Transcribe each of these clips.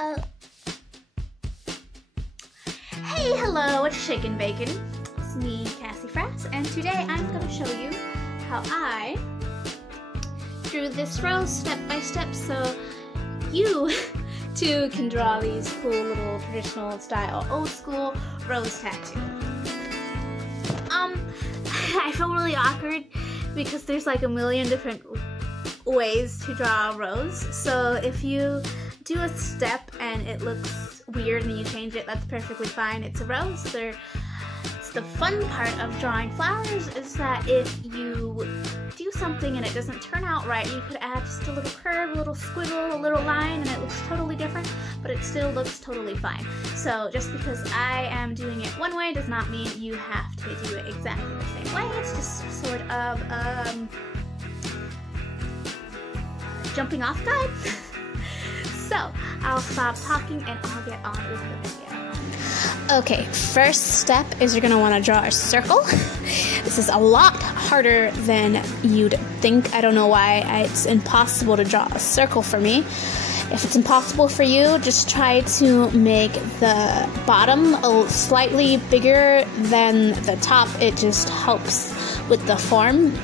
Hey, hello, it's Shaken Bacon. It's me, Cassie Frass, and today I'm going to show you how I drew this rose step by step so you too can draw these cool little traditional style old school rose tattoo. I feel really awkward because there's like a million different ways to draw a rose, so if you do a step and it looks weird and you change it, that's perfectly fine. It's a rose. It's the fun part of drawing flowers is that if you do something and it doesn't turn out right, you could add just a little curve, a little squiggle, a little line, and it looks totally different, but it still looks totally fine. So just because I am doing it one way does not mean you have to do it exactly the same way. It's just sort of jumping off guide. So I'll stop talking and I'll get on with the video. Okay, first step is you're going to want to draw a circle. This is a lot harder than you'd think. I don't know why it's impossible to draw a circle for me. If it's impossible for you, just try to make the bottom slightly bigger than the top. It just helps with the form.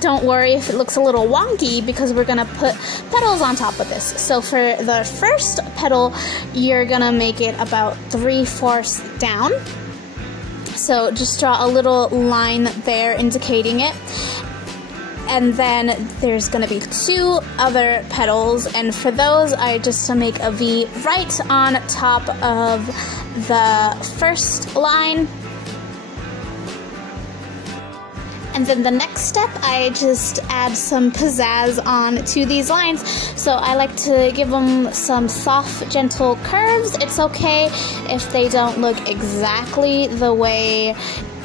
Don't worry if it looks a little wonky because we're gonna put petals on top of this. So for the first petal, you're gonna make it about 3/4 down. So just draw a little line there indicating it. And then there's gonna be 2 other petals, and for those I just make a V right on top of the first line. And then the next step, I just add some pizzazz on to these lines. So I like to give them some soft, gentle curves. It's okay if they don't look exactly the way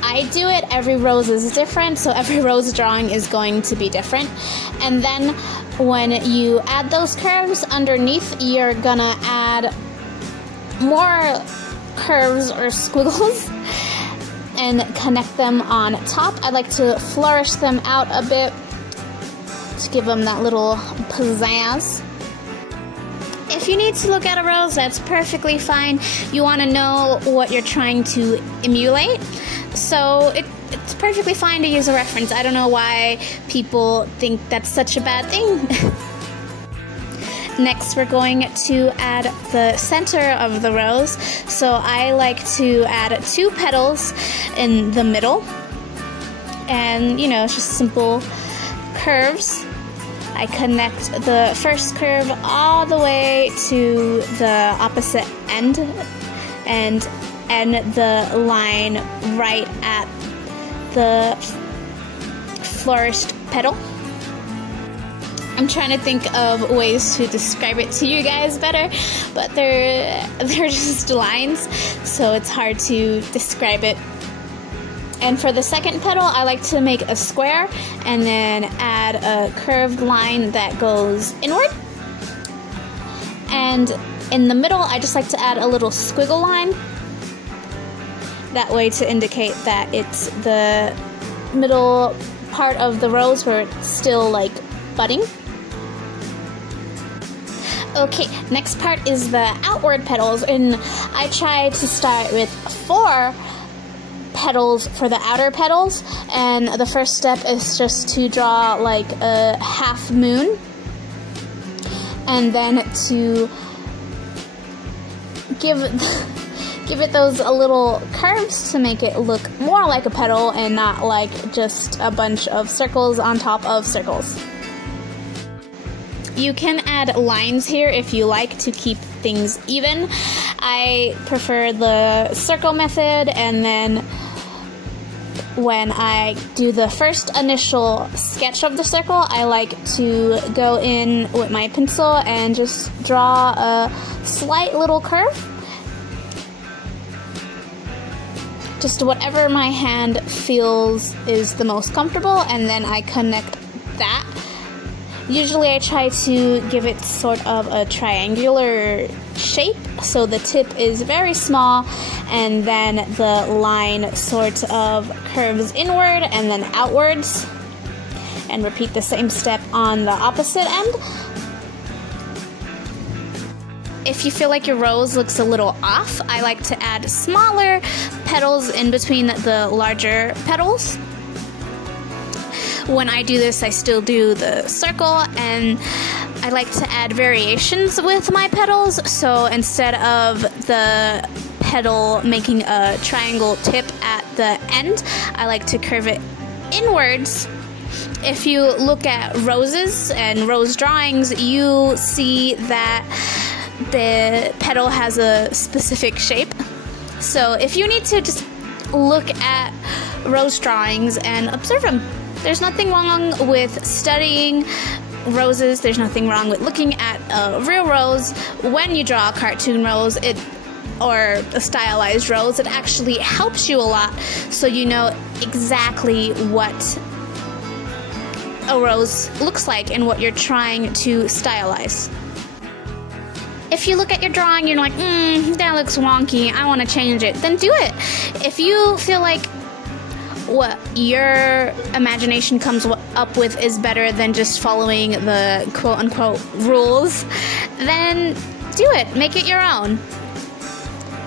I do it. Every rose is different, so every rose drawing is going to be different. And then when you add those curves underneath, you're gonna add more curves or squiggles and connect them on top. I like to flourish them out a bit to give them that little pizzazz. If you need to look at a rose, that's perfectly fine. You want to know what you're trying to emulate, so it's perfectly fine to use a reference. I don't know why people think that's such a bad thing. Next, we're going to add the center of the rose. So I like to add 2 petals in the middle. And, you know, it's just simple curves. I connect the first curve all the way to the opposite end and end the line right at the flourished petal. I'm trying to think of ways to describe it to you guys better, but they're just lines, so it's hard to describe it. And for the second petal, I like to make a square and then add a curved line that goes inward. And in the middle, I just like to add a little squiggle line. That way to indicate that it's the middle part of the rose where it's still like budding. Okay, next part is the outward petals, and I try to start with 4 petals for the outer petals, and the first step is just to draw like a half moon, and then to give it those little curves to make it look more like a petal and not like just a bunch of circles on top of circles. You can add lines here if you like to keep things even. I prefer the circle method, and then when I do the first initial sketch of the circle, I like to go in with my pencil and just draw a slight little curve. Just whatever my hand feels is the most comfortable, and then I connect that. Usually I try to give it sort of a triangular shape, so the tip is very small, and then the line sort of curves inward and then outwards, and repeat the same step on the opposite end. if you feel like your rose looks a little off, I like to add smaller petals in between the larger petals. When I do this, I still do the circle, and I like to add variations with my petals. So instead of the petal making a triangle tip at the end, I like to curve it inwards. If you look at roses and rose drawings, you see that the petal has a specific shape. So if you need to just look at rose drawings and observe them. There's nothing wrong with studying roses. There's nothing wrong with looking at a real rose. When you draw a cartoon rose, or a stylized rose, it actually helps you a lot, so you know exactly what a rose looks like and what you're trying to stylize. If you look at your drawing and you're like, that looks wonky, I want to change it, then do it. If you feel like what your imagination comes up with is better than just following the quote-unquote rules, then do it. Make it your own.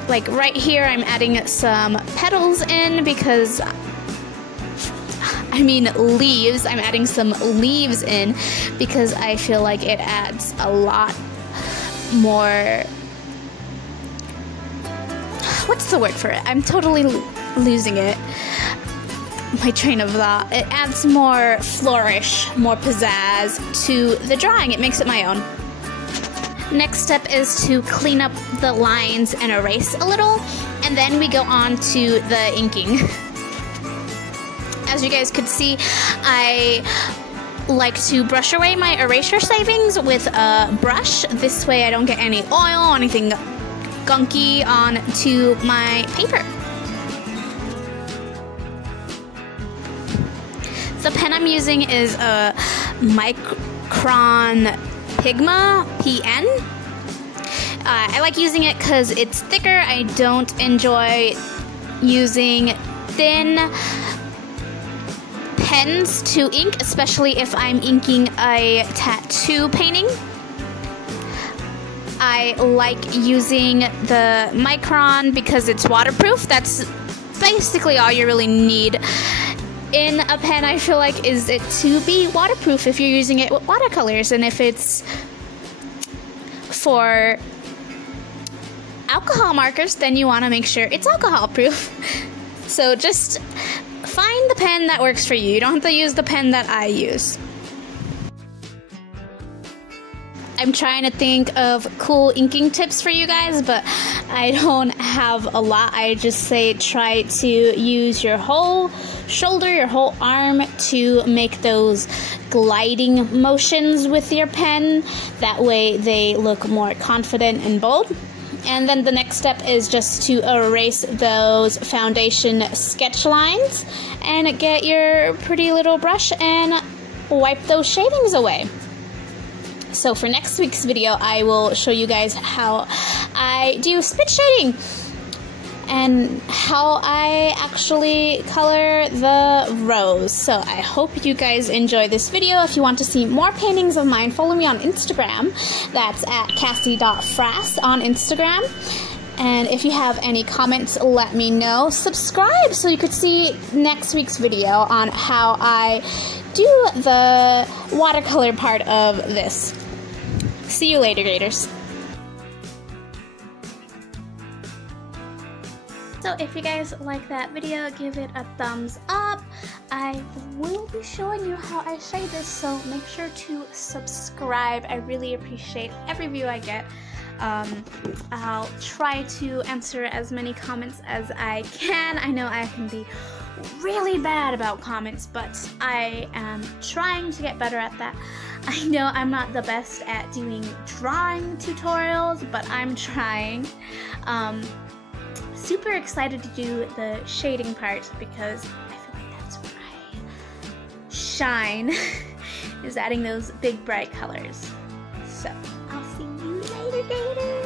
Like right here, I'm adding some petals in because, leaves. I'm adding some leaves in because I feel like it adds a lot more. What's the word for it? I'm totally losing it. My train of thought. It adds more flourish, more pizzazz to the drawing. It makes it my own. Next step is to clean up the lines and erase a little, and then we go on to the inking. As you guys could see, I like to brush away my erasure savings with a brush. This way I don't get any oil or anything gunky onto my paper. The pen I'm using is a Micron Pigma PN. I like using it because it's thicker. I don't enjoy using thin pens to ink, especially if I'm inking a tattoo painting. I like using the Micron because it's waterproof. That's basically all you really need in a pen, I feel like, is it to be waterproof if you're using it with watercolors. And if it's for alcohol markers, then you want to make sure it's alcohol proof. So just find the pen that works for you. You don't have to use the pen that I use. I'm trying to think of cool inking tips for you guys, but I don't have a lot. I just say try to use your whole shoulder, your whole arm to make those gliding motions with your pen. That way they look more confident and bold. And then the next step is just to erase those foundation sketch lines and get your pretty little brush and wipe those shavings away. So for next week's video, I will show you guys how I do spit shading and how I actually color the rose. So I hope you guys enjoy this video. If you want to see more paintings of mine, follow me on Instagram. That's at Cassie.Frass on Instagram. And if you have any comments, let me know. Subscribe so you could see next week's video on how I do the watercolor part of this. See you later, graders. So if you guys like that video, give it a thumbs up. I will be showing you how I shade this, so make sure to subscribe. I really appreciate every view I get. I'll try to answer as many comments as I can. I know I can be really bad about comments, but I am trying to get better at that. I know I'm not the best at doing drawing tutorials, but I'm trying. Super excited to do the shading part because I feel like that's where I shine, is adding those big bright colors. So I'll see you later, gators.